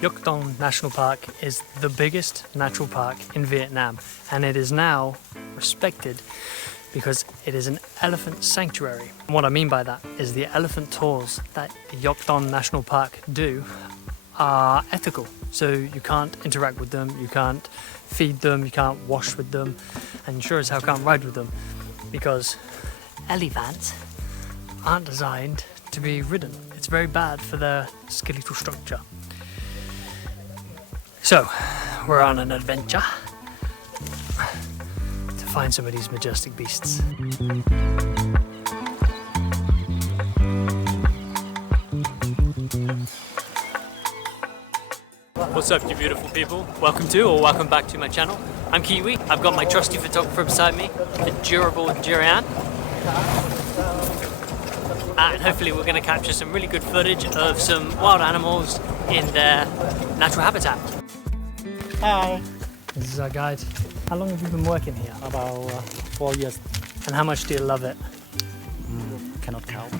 Yok Don National Park is the biggest natural park in Vietnam, and it is now respected because it is an elephant sanctuary. And what I mean by that is the elephant tours that the Yok Don National Park do are ethical. So you can't interact with them, you can't feed them, you can't wash with them, and you sure as hell can't ride with them because elephants aren't designed to be ridden. It's very bad for their skeletal structure. So, we're on an adventure to find some of these majestic beasts. What's up, you beautiful people? Welcome to or welcome back to my channel. I'm Kiwi. I've got my trusty photographer beside me, the durable Jirian. And hopefully we're going to capture some really good footage of some wild animals in their natural habitat. Hi. This is our guide. How long have you been working here? About 4 years. And how much do you love it? Cannot count.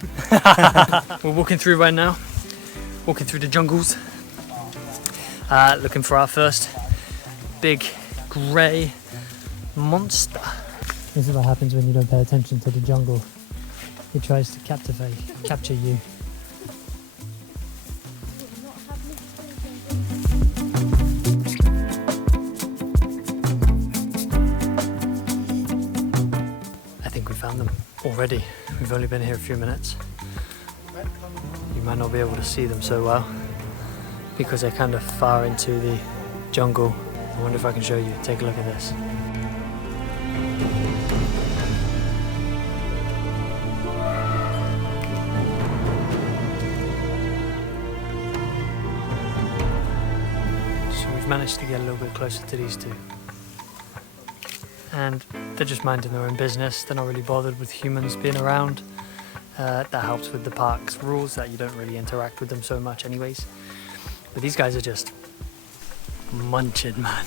We're walking through right now. Walking through the jungles. Looking for our first big grey monster. This is what happens when you don't pay attention to the jungle. He tries to capture you. I think we found them already. We've only been here a few minutes. You might not be able to see them so well because they're kind of far into the jungle. I wonder if I can show you. Take a look at this. So we've managed to get a little bit closer to these two. And they're just minding their own business. They're not really bothered with humans being around. That helps with the park's rules that you don't really interact with them so much anyways. But these guys are just munching, man.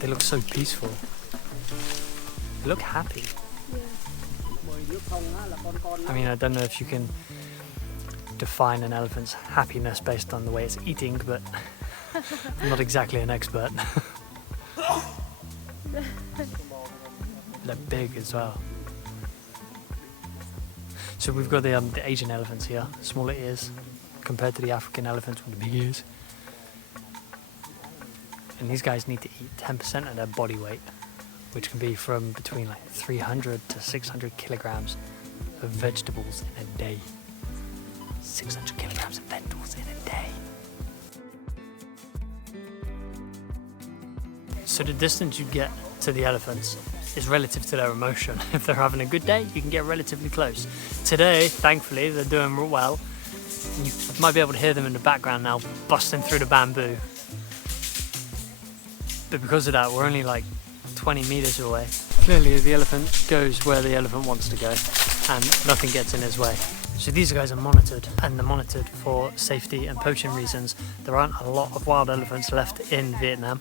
They look so peaceful. They look happy. I mean, I don't know if you can define an elephant's happiness based on the way it's eating, but I'm not exactly an expert. They're big as well. So we've got the Asian elephants here, smaller ears compared to the African elephants with the big ears. And these guys need to eat 10% of their body weight, which can be from between like 300 to 600 kilograms of vegetables in a day. 600 kilograms of vegetables in a day. So the distance you get to the elephants is relative to their emotion. If they're having a good day, you can get relatively close. Today, thankfully, they're doing well. You might be able to hear them in the background now, busting through the bamboo. But because of that, we're only like 20 meters away. Clearly, the elephant goes where the elephant wants to go, and nothing gets in his way. So these guys are monitored, and they're monitored for safety and poaching reasons. There aren't a lot of wild elephants left in Vietnam.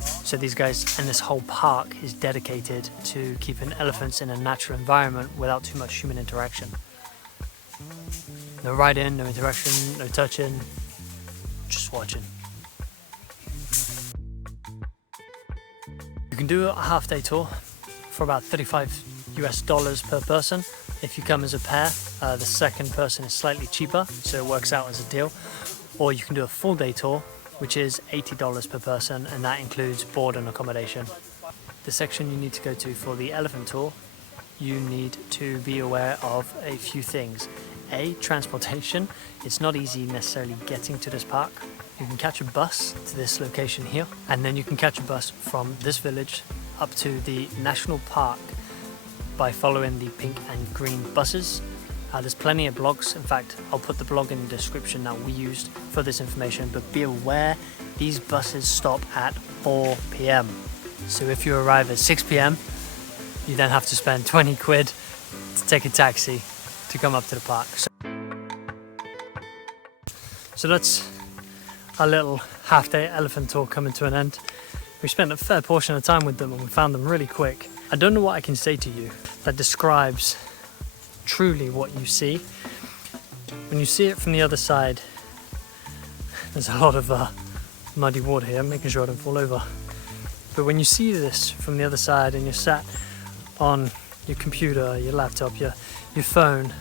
So these guys and this whole park is dedicated to keeping elephants in a natural environment without too much human interaction. No riding, no interaction, no touching, just watching. You can do a half-day tour for about $35 per person. If you come as a pair, the second person is slightly cheaper, so it works out as a deal. Or you can do a full-day tour, which is $80 per person, and that includes board and accommodation. The section you need to go to for the elephant tour, you need to be aware of a few things. A, transportation. It's not easy necessarily getting to this park. You can catch a bus to this location here, and then you can catch a bus from this village up to the national park by following the pink and green buses. There's plenty of blogs. In fact, I'll put the blog in the description that we used for this information, but be aware these buses stop at 4 p.m. So if you arrive at 6 p.m, you then have to spend 20 quid to take a taxi to come up to the park. So that's our little half-day elephant tour coming to an end. We spent a fair portion of time with them and we found them really quick. I don't know what I can say to you that describes truly what you see. When you see it from the other side, There's a lot of muddy water here, making sure I don't fall over. But when you see this from the other side and you're sat on your computer, your laptop, your phone,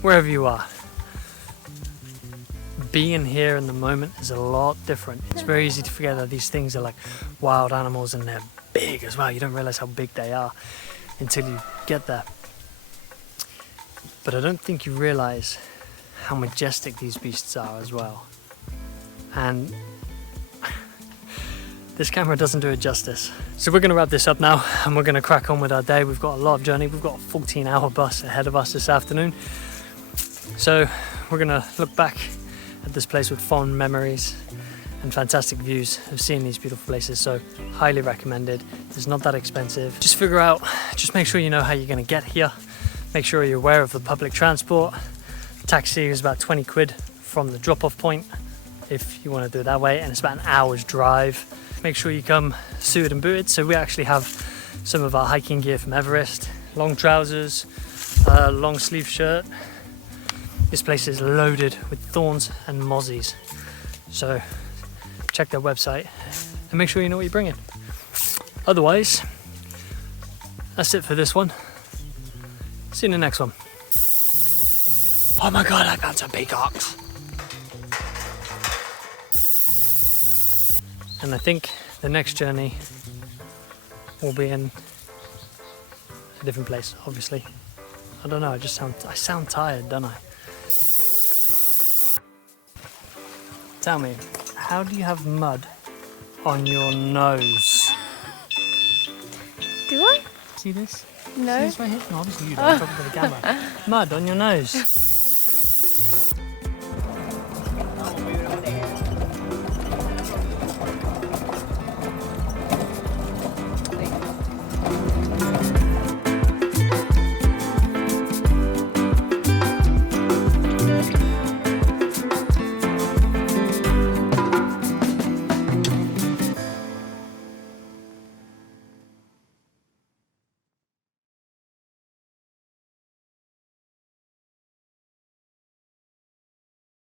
wherever you are, being here in the moment is a lot different. It's very easy to forget that these things are like wild animals and they're big as well. You don't realize how big they are until you get there. But I don't think you realize how majestic these beasts are as well. And this camera doesn't do it justice. So we're going to wrap this up now and we're going to crack on with our day. We've got a lot of journey. We've got a 14-hour bus ahead of us this afternoon. So we're going to look back at this place with fond memories and fantastic views of seeing these beautiful places. So highly recommended. It's not that expensive. Just make sure you know how you're going to get here. Make sure you're aware of the public transport. Taxi is about 20 quid from the drop-off point if you want to do it that way, and it's about an hour's drive. Make sure you come suited and booted. So we actually have some of our hiking gear from Everest, long trousers, long sleeve shirt. This place is loaded with thorns and mozzies. So check their website and make sure you know what you're bringing. Otherwise, that's it for this one. See you in the next one. Oh my God, I found some peacocks. And I think the next journey will be in a different place, obviously. I don't know, I sound tired, don't I? Tell me, how do you have mud on your nose? Do I? See this? No. See this right here? No, obviously you don't, probably the camera. Mud on your nose.